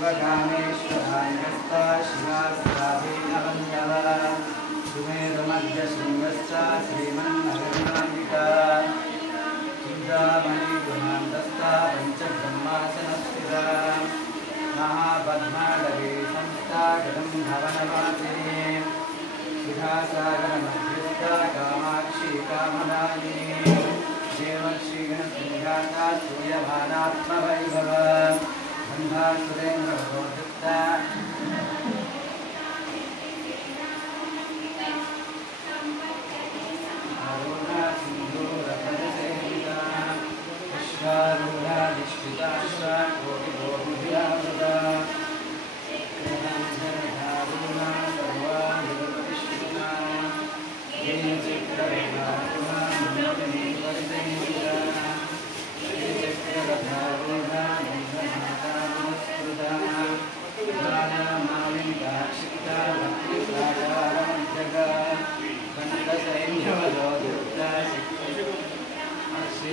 शिवकामेश्वरान्यस्ता शिवास्ताभिनवन्दव सुमेरुमध्यशृङ्गस्ता श्रीमन्नगरनामिका चिन्तामणिगुणान्तस्ता पञ्चब्रह्मासनस्थिता महापद्माडवी संस्था गतं भवनवासिनी शिखासागरमध्यस्था कामाक्षी कामदायिनी देवर्षिगणसंघाता सूयमानात्मवैभव गन्धासुरेन्द्रवरोधत्ता